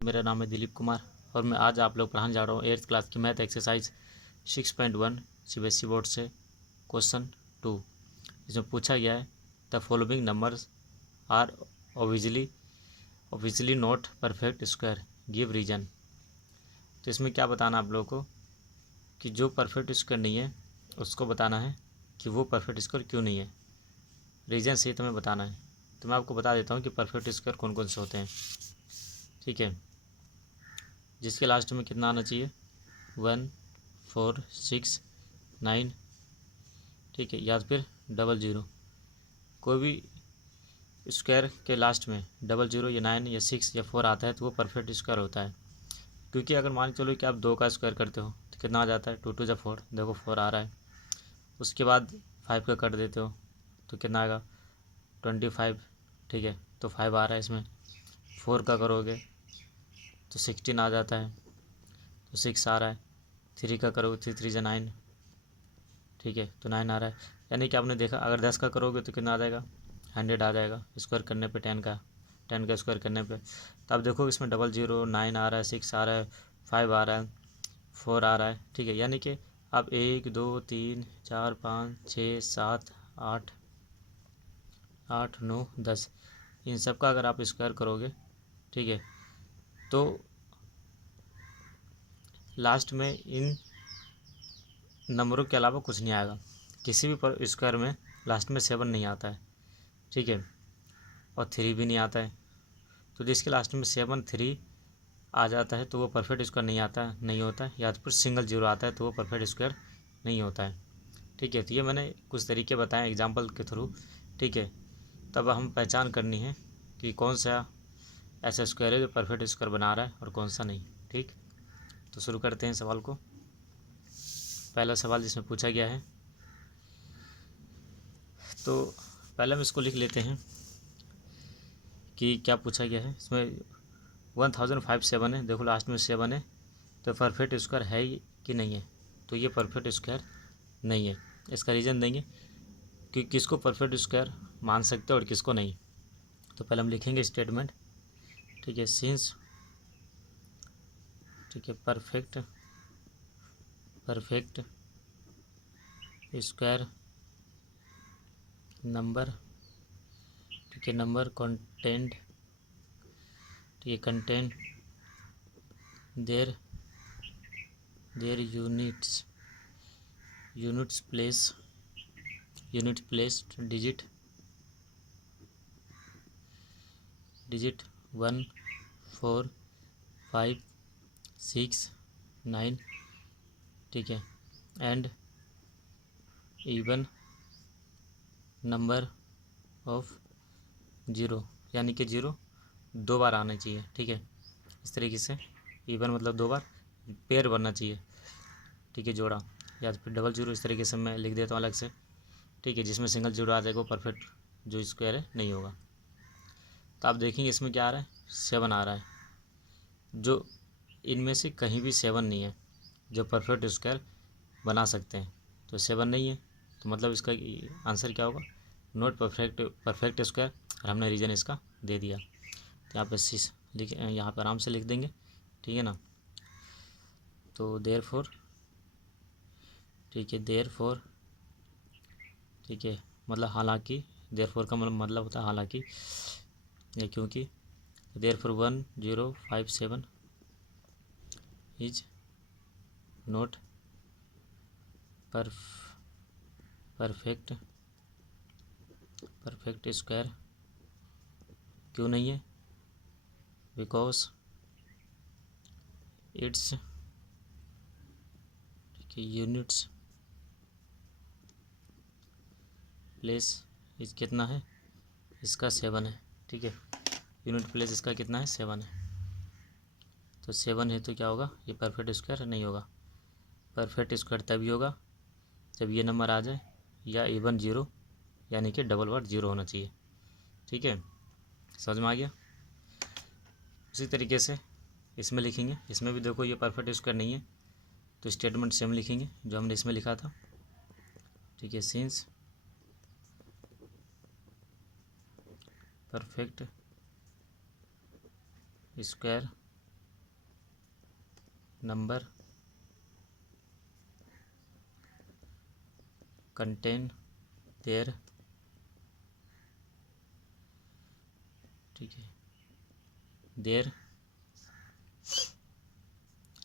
मेरा नाम है दिलीप कुमार और मैं आज आप लोग पढ़ाने जा रहा हूँ 8th क्लास की मैथ एक्सरसाइज 6.1 सीबीएसई बोर्ड से क्वेश्चन 2। इसमें पूछा गया है the following numbers are obviously not perfect square, give reason. तो इसमें क्या बताना आप लोगों को कि जो परफेक्ट स्क्वायर नहीं है उसको बताना है कि वो परफेक्ट स्क्वायर क्यों नहीं है, रीजन से तुम्हें बताना है। तो मैं आपको बता देता हूँ कि परफेक्ट स्क्वायर कौन कौन से होते हैं। ठीक है, जिसके लास्ट में कितना आना चाहिए 1, 4, 6, 9। ठीक है, या फिर 00। कोई भी स्क्वायर के लास्ट में 00 या 9 या 6 या 4 आता है तो वो परफेक्ट स्क्वायर होता है। क्योंकि अगर मान के चलो कि आप 2 का स्क्वायर करते हो तो कितना आ जाता है 2 2 4, देखो 4 आ रहा है। उसके बाद 5 का कर देते हो तो कितना आएगा 25। ठीक है, तो 5 आ रहा है इसमें। 4 का करोगे तो 16 आ जाता है, तो 6 आ रहा है। 3 का करोगे 3 3 जा 9। ठीक है, तो 9 आ रहा है। यानी कि आपने देखा अगर 10 का करोगे तो कितना आ जाएगा 100 आ जाएगा स्क्वायर करने पे, 10 का स्क्वायर करने पे। तो आप देखो इसमें 00, 9 आ रहा है, 6 आ रहा है, 5 आ रहा है, 4 आ रहा है। ठीक है, यानी कि आप 1 2 3 4 5 6 7 8 8 9 10 इन सब का अगर आप स्क्वायर करोगे, ठीक है, तो लास्ट में इन नंबरों के अलावा कुछ नहीं आएगा। किसी भी पर स्क्वायर में लास्ट में 7 नहीं आता है। ठीक है, और 3 भी नहीं आता है। तो जिसके लास्ट में 7 3 आ जाता है तो वो परफेक्ट स्क्वायर नहीं होता है, या तो फिर सिंगल 0 आता है तो वो परफेक्ट स्क्वायर नहीं होता है। ठीक है, तो ये मैंने कुछ तरीके बताए एग्जाम्पल के थ्रू। ठीक है, तब हम पहचान करनी है कि कौन सा ऐसा स्क्वायर है जो परफेक्ट स्क्वायर बना रहा है और कौन सा नहीं। ठीक, तो शुरू करते हैं सवाल को। पहला सवाल जिसमें पूछा गया है, तो पहले हम इसको लिख लेते हैं कि क्या पूछा गया है। इसमें 1057 है, देखो लास्ट में 7 है, तो परफेक्ट स्क्वायर है कि नहीं है। तो ये परफेक्ट स्क्वायर नहीं है। इसका रीज़न देंगे कि किसको परफेक्ट स्क्वायर मान सकते हो और किसको नहीं। तो पहले हम लिखेंगे स्टेटमेंट। ठीक है, सिंस, ठीक है, परफेक्ट स्क्वायर नंबर, ठीक है, नंबर कंटेंट, ठीक है, content their units place digit 1 4 5 6 9। ठीक है, एंड इवन नंबर ऑफ 0, यानी कि 0 2 बार आना चाहिए। ठीक है, इस तरीके से इवन मतलब 2 बार पेयर बनना चाहिए। ठीक है, जोड़ा, या तो फिर 00 इस तरीके से मैं लिख देता हूँ अलग से। ठीक है, जिसमें सिंगल 0 आ जाएगा वो परफेक्ट जो स्क्वायर है नहीं होगा। तो आप देखेंगे इसमें क्या आ रहा है 7 आ रहा है, जो इनमें से कहीं भी 7 नहीं है जो परफेक्ट स्क्वायर बना सकते हैं। तो 7 नहीं है, तो मतलब इसका आंसर क्या होगा नॉट परफेक्ट स्क्वायर, और हमने रीज़न इसका दे दिया। तो यहाँ पे यहाँ पर आराम से लिख देंगे। ठीक है ना, तो देयरफॉर, ठीक है, देयरफॉर, ठीक है, मतलब हालांकि, देयरफॉर का मतलब होता है हालांकि या क्योंकि। Therefore 1057 is not perfect square, क्यों नहीं है, बिकॉज इट्स, ठीक है, यूनिट्स प्लेस इस कितना है इसका 7 है। ठीक है, यूनिट प्लेस इसका कितना है 7 है, तो 7 है तो क्या होगा ये परफेक्ट स्क्वायर नहीं होगा। परफेक्ट स्क्वायर तभी होगा जब ये नंबर आ जाए या इवन 0, यानी कि डबल वर्ड 0 होना चाहिए। ठीक है, समझ में आ गया। उसी तरीके से इसमें लिखेंगे, इसमें भी देखो ये परफेक्ट स्क्वायर नहीं है तो स्टेटमेंट सेम लिखेंगे जो हमने इसमें लिखा था। ठीक है, since perfect square number contain their, ठीक है, देयर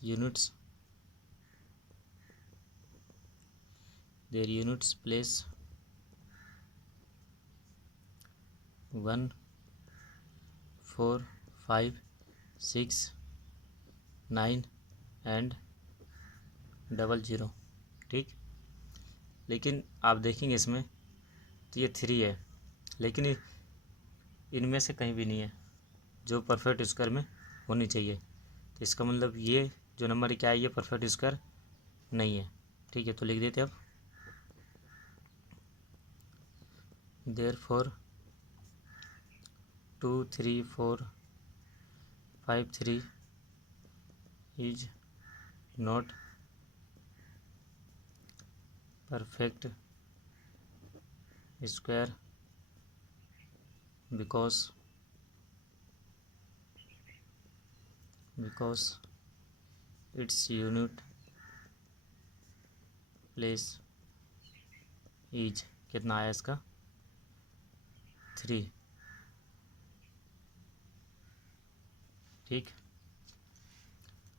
यूनिट्स प्लेस 1 4 5 6 9 एंड 00, ठीक। लेकिन आप देखेंगे इसमें तो ये 3 है, लेकिन इनमें से कहीं भी नहीं है जो परफेक्ट स्क्वायर में होनी चाहिए। तो इसका मतलब ये जो नंबर क्या है, ये परफेक्ट स्क्वायर नहीं है, ठीक है। तो लिख देते अब therefore 2 3 4 5 3 is not perfect square because its unit place is, कितना आया इसका 3, ठीक।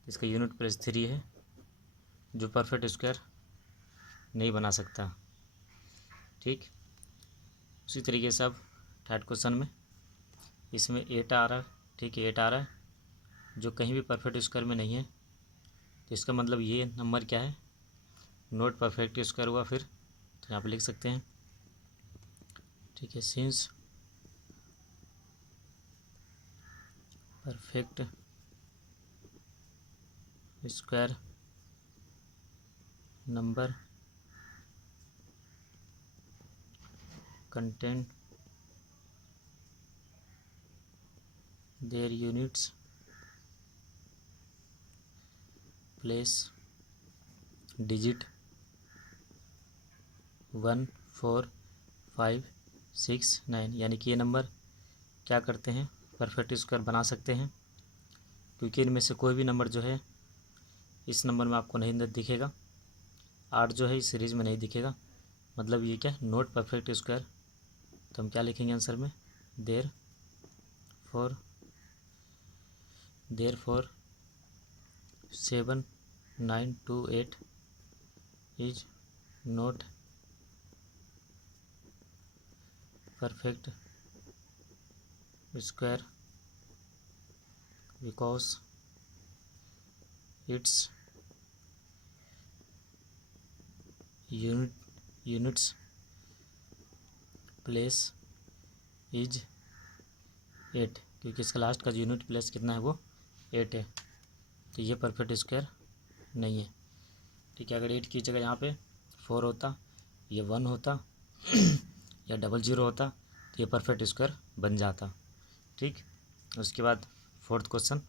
इसका यूनिट प्लेस 3 है जो परफेक्ट स्क्वायर नहीं बना सकता, ठीक। उसी तरीके से अब थर्ड क्वेश्चन में इसमें 8 आ रहा है, ठीक है, 8 आ रहा है जो कहीं भी परफेक्ट स्क्वायर में नहीं है। तो इसका मतलब ये नंबर क्या है, नॉट परफेक्ट स्क्वायर हुआ। फिर तो यहाँ पे लिख सकते हैं, ठीक है, since perfect square number contain their units place digit 1 4 5 6 9, यानी कि ये नंबर क्या करते हैं, परफेक्ट स्क्वायर बना सकते हैं। क्योंकि इनमें से कोई भी नंबर जो है इस नंबर में आपको नहीं दिखेगा, 8 जो है इस सीरीज में नहीं दिखेगा, मतलब ये क्या, नॉट परफेक्ट स्क्वायर। तो हम क्या लिखेंगे आंसर में, therefore 7 9 2 8 is not perfect square because it's units place is 8, क्योंकि इसका लास्ट का यूनिट प्लेस कितना है, वो 8 है। तो ये परफेक्ट स्क्वायर नहीं है, ठीक है। अगर 8 की जगह यहाँ पे 4 होता, ये 1 होता या 00 होता तो ये परफेक्ट स्क्वायर बन जाता, ठीक। उसके बाद फोर्थ क्वेश्चन,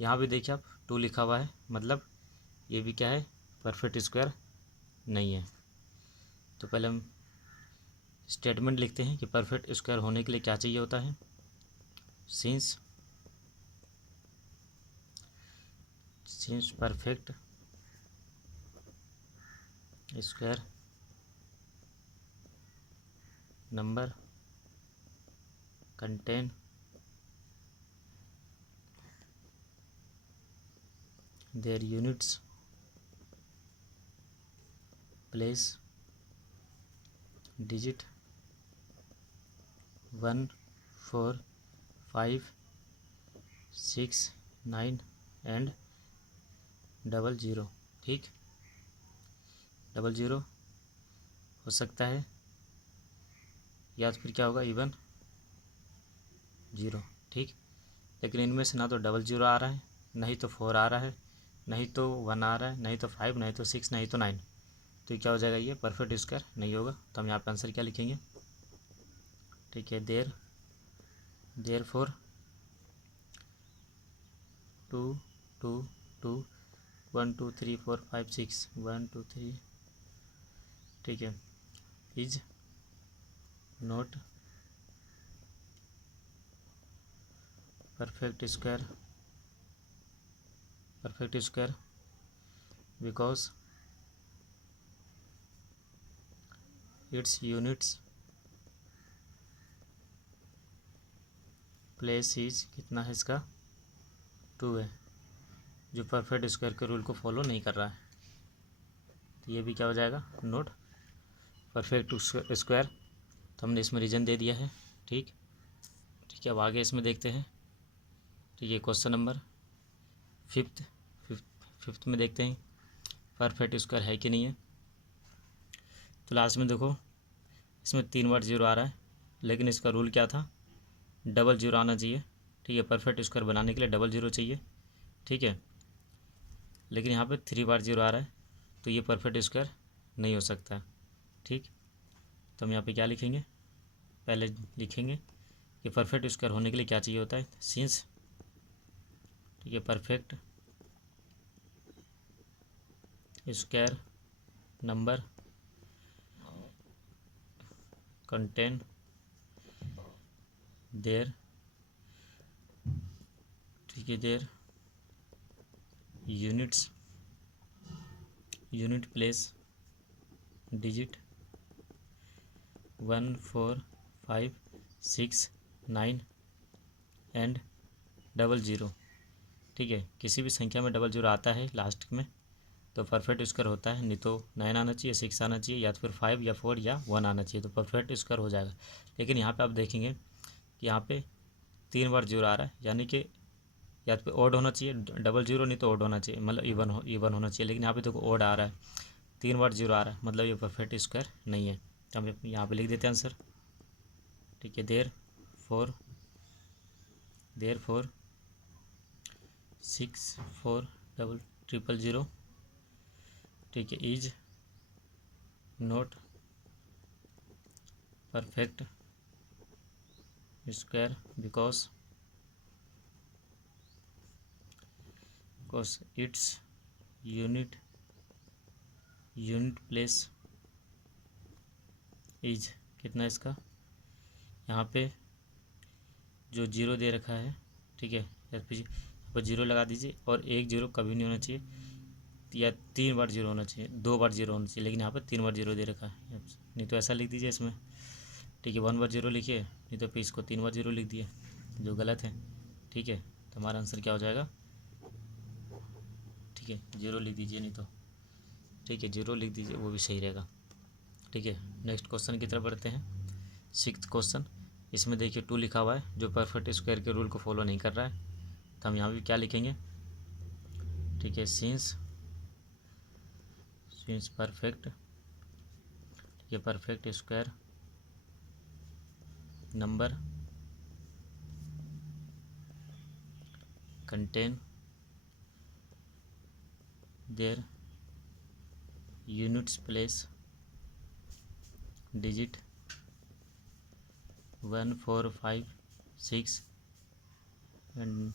यहाँ भी देखिए आप 2 लिखा हुआ है, मतलब ये भी क्या है, परफेक्ट स्क्वायर नहीं है। तो पहले हम स्टेटमेंट लिखते हैं कि परफेक्ट स्क्वायर होने के लिए क्या चाहिए होता है, since perfect square number contain their units place digit 1 4 5 6 9 and 00, ठीक। 00 हो सकता है, या तो फिर क्या होगा, इवन 0, ठीक। लेकिन इनमें से ना तो 00 आ रहा है, नहीं तो 4 आ रहा है, नहीं तो 1 आ रहा है, नहीं तो 5, नहीं तो 6, नहीं तो 9। तो ये क्या हो जाएगा, ये परफेक्ट स्क्वायर नहीं होगा। तो हम यहाँ पे आंसर क्या लिखेंगे, ठीक है, देयर फॉर 2 2 2 1 2 3 4 5 6 1 2 3, ठीक है, is not perfect perfect square because its units place is कितना है इसका 2 है, जो परफेक्ट स्क्वायर के रूल को फॉलो नहीं कर रहा है। तो ये भी क्या हो जाएगा नोट परफेक्ट स्क्वायर। तो हमने इसमें रीजन दे दिया है। ठीक है, अब आगे इसमें देखते हैं। ठीक है, क्वेश्चन नंबर फिफ्थ में देखते हैं परफेक्ट स्क्वायर है कि नहीं है। तो लास्ट में देखो इसमें 3 बार 0 आ रहा है, लेकिन इसका रूल क्या था, डबल 0 आना चाहिए। ठीक है, परफेक्ट स्क्वायर बनाने के लिए डबल 0 चाहिए। ठीक है, लेकिन यहाँ पे 3 बार 0 आ रहा है, तो ये परफेक्ट स्क्वायर नहीं हो सकता। ठीक, तो हम यहाँ पे क्या लिखेंगे, पहले लिखेंगे कि परफेक्ट स्क्वायर होने के लिए क्या चाहिए होता है, सिंस। ठीक है, perfect square number contain their, ठीक है, their unit place digit 1 4 5 6 9 and double 0। ठीक है, किसी भी संख्या में डबल 0 आता है लास्ट में तो परफेक्ट स्क्वायर होता है, नहीं तो 9 आना चाहिए, 6 आना चाहिए, या तो फिर 5 या 4 या 1 आना चाहिए, तो परफेक्ट स्क्वायर हो जाएगा। लेकिन यहाँ पे आप देखेंगे कि यहाँ पे 3 बार 0 आ रहा है, यानी कि या तो फिर ऑड होना चाहिए, डबल 0 नहीं तो ऑड होना चाहिए, मतलब इवन होना चाहिए। लेकिन यहाँ पे देखो ऑड आ रहा है, 3 बार 0 आ रहा है, मतलब ये परफेक्ट स्क्वायर नहीं है। तो हम यहाँ पे लिख देते हैं आंसर। ठीक है, देयर फोर 6 4 0 0 ठीक है, is not perfect square because its unit place is कितना इसका, यहाँ पे जो 0 दे रखा है। ठीक है, यहाँ पर 0 लगा दीजिए, और 1 0 कभी नहीं होना चाहिए, या 3 बार 0 होना चाहिए, 2 बार 0 होना चाहिए, लेकिन यहाँ पर 3 बार 0 दे रखा है, नहीं तो ऐसा लिख दीजिए इसमें। ठीक है, 1 बार 0 लिखिए, नहीं तो फिर इसको 3 बार 0 लिख दिए, जो गलत है। ठीक है, तो हमारा आंसर क्या हो जाएगा, ठीक है 0 लिख दीजिए, नहीं तो ठीक है 0 लिख दीजिए, वो भी सही रहेगा। ठीक है, नेक्स्ट क्वेश्चन की तरफ बढ़ते हैं। 6th क्वेश्चन, इसमें देखिए 2 लिखा हुआ है, जो परफेक्ट स्क्वायर के रूल को फॉलो नहीं कर रहा है। तो हम यहाँ भी क्या लिखेंगे, ठीक है, सिंस परफेक्ट, ठीक है, perfect square number contain their units place digit 1 4 5 6 and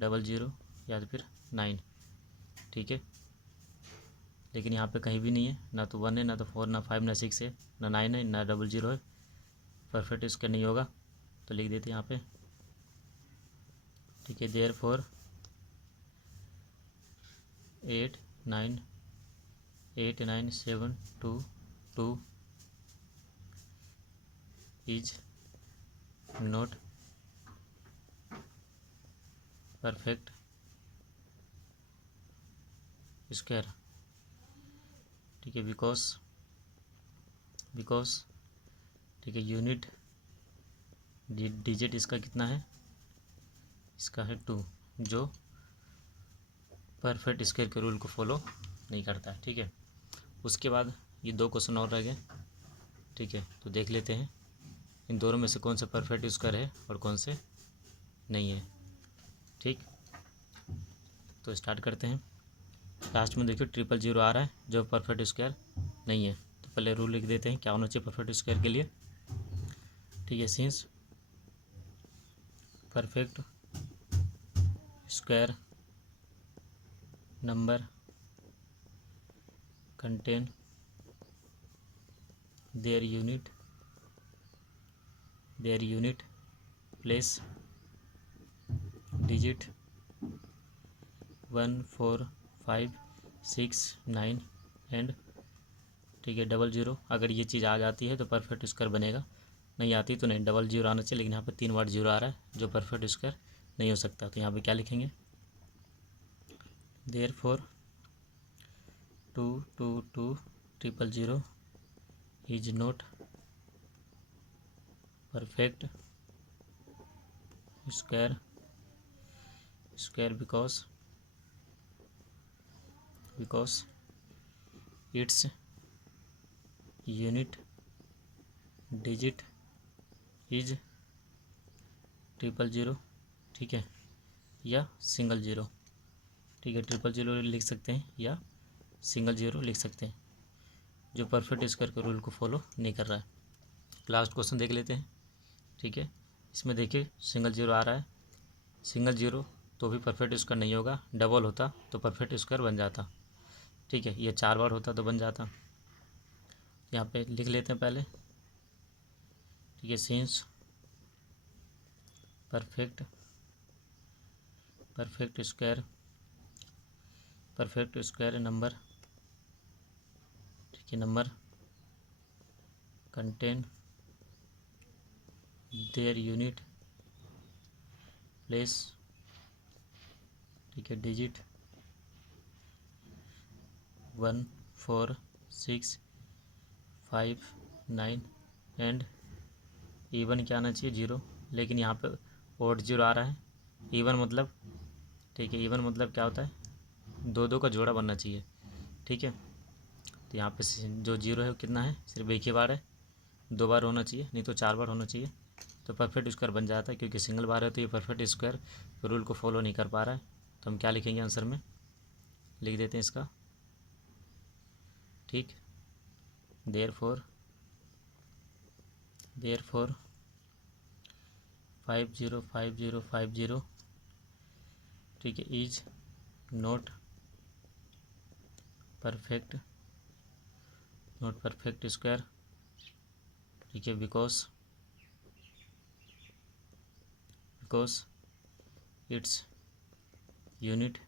double 0 या तो फिर 9। ठीक है, लेकिन यहाँ पे कहीं भी नहीं है, ना तो 1 है, ना तो 4, ना 5, ना 6 है, ना 9 है, ना डबल 0 है, परफेक्ट इसका नहीं होगा। तो लिख देते हैं यहाँ पे। ठीक है, therefore 8 9 7 2 2 is not perfect square. ठीक है, बिकॉज ठीक है, यूनिट डिजिट इसका कितना है, इसका है 2, जो परफेक्ट स्क्वायर के रूल को फॉलो नहीं करता है। ठीक है, उसके बाद ये 2 क्वेश्चन और रह गए। ठीक है, तो देख लेते हैं इन दोनों में से कौन सा परफेक्ट स्क्वायर है और कौन से नहीं है। ठीक, तो स्टार्ट करते हैं। लास्ट में देखिए 0 0 आ रहा है, जो परफेक्ट स्क्वायर नहीं है। तो पहले रूल लिख देते हैं क्या होना चाहिए परफेक्ट स्क्वायर के लिए। ठीक है, since perfect square number contain their unit place digit 1 4 5 6 9 and, ठीक है, 00। अगर ये चीज़ आ जाती है तो परफेक्ट स्क्वायर बनेगा, नहीं आती तो नहीं। 00 आना चाहिए, लेकिन यहाँ पे 3 बार 0 आ रहा है जो परफेक्ट स्क्वायर नहीं हो सकता। तो यहाँ पे क्या लिखेंगे, therefore 2 2 2 0 0 is not perfect square because its unit digit is 000, ठीक है, या सिंगल 0, ठीक है। 000 लिख सकते हैं या सिंगल 0 लिख सकते हैं, जो परफेक्ट स्क्वायर के रूल को फॉलो नहीं कर रहा है। लास्ट क्वेश्चन देख लेते हैं, ठीक है। इसमें देखिए सिंगल 0 आ रहा है, सिंगल 0 तो भी परफेक्ट स्क्वायर नहीं होगा, डबल होता तो परफेक्ट स्क्वायर बन जाता, ठीक है। ये 4 बार होता तो बन जाता। यहाँ पे लिख लेते हैं पहले, ठीक है, सिंस परफेक्ट स्क्वायर नंबर, ठीक है, number contain their unit place, ठीक है, डिजिट 1 4 6 5 9 एंड इवन क्या आना चाहिए 0, लेकिन यहाँ पे ओड 0 आ रहा है। इवन मतलब, ठीक है, इवन मतलब क्या होता है, 2 का जोड़ा बनना चाहिए, ठीक है। तो यहाँ पे जो 0 है वो कितना है, सिर्फ एक ही बार है, 2 बार होना चाहिए, नहीं तो 4 बार होना चाहिए, तो परफेक्ट स्क्वायर बन जाता है। क्योंकि सिंगल बार है तो ये परफेक्ट स्क्वायर रूल को फॉलो नहीं कर पा रहा है। तो हम क्या लिखेंगे आंसर में, लिख देते हैं इसका, ठीक, देयरफॉर 505050, ठीक है, इज नॉट परफेक्ट स्क्वायर, ठीक है, because its unit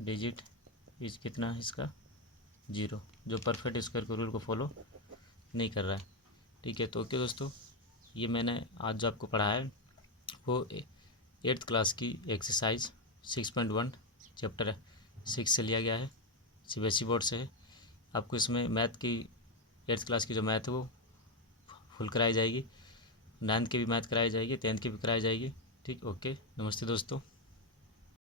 digit is कितना है इसका 0, जो परफेक्ट स्क्वायर के रूल को फॉलो नहीं कर रहा है, ठीक है। तो ओके दोस्तों, ये मैंने आज जो आपको पढ़ाया है वो 8th क्लास की एक्सरसाइज 6.1 चैप्टर 6 से लिया गया है, CBSE बोर्ड से है। आपको इसमें मैथ की 8th क्लास की जो मैथ है वो फुल कराई जाएगी, 9th की भी मैथ कराई जाएगी, 10th की भी कराई जाएगी, ठीक। ओके, नमस्ते दोस्तों।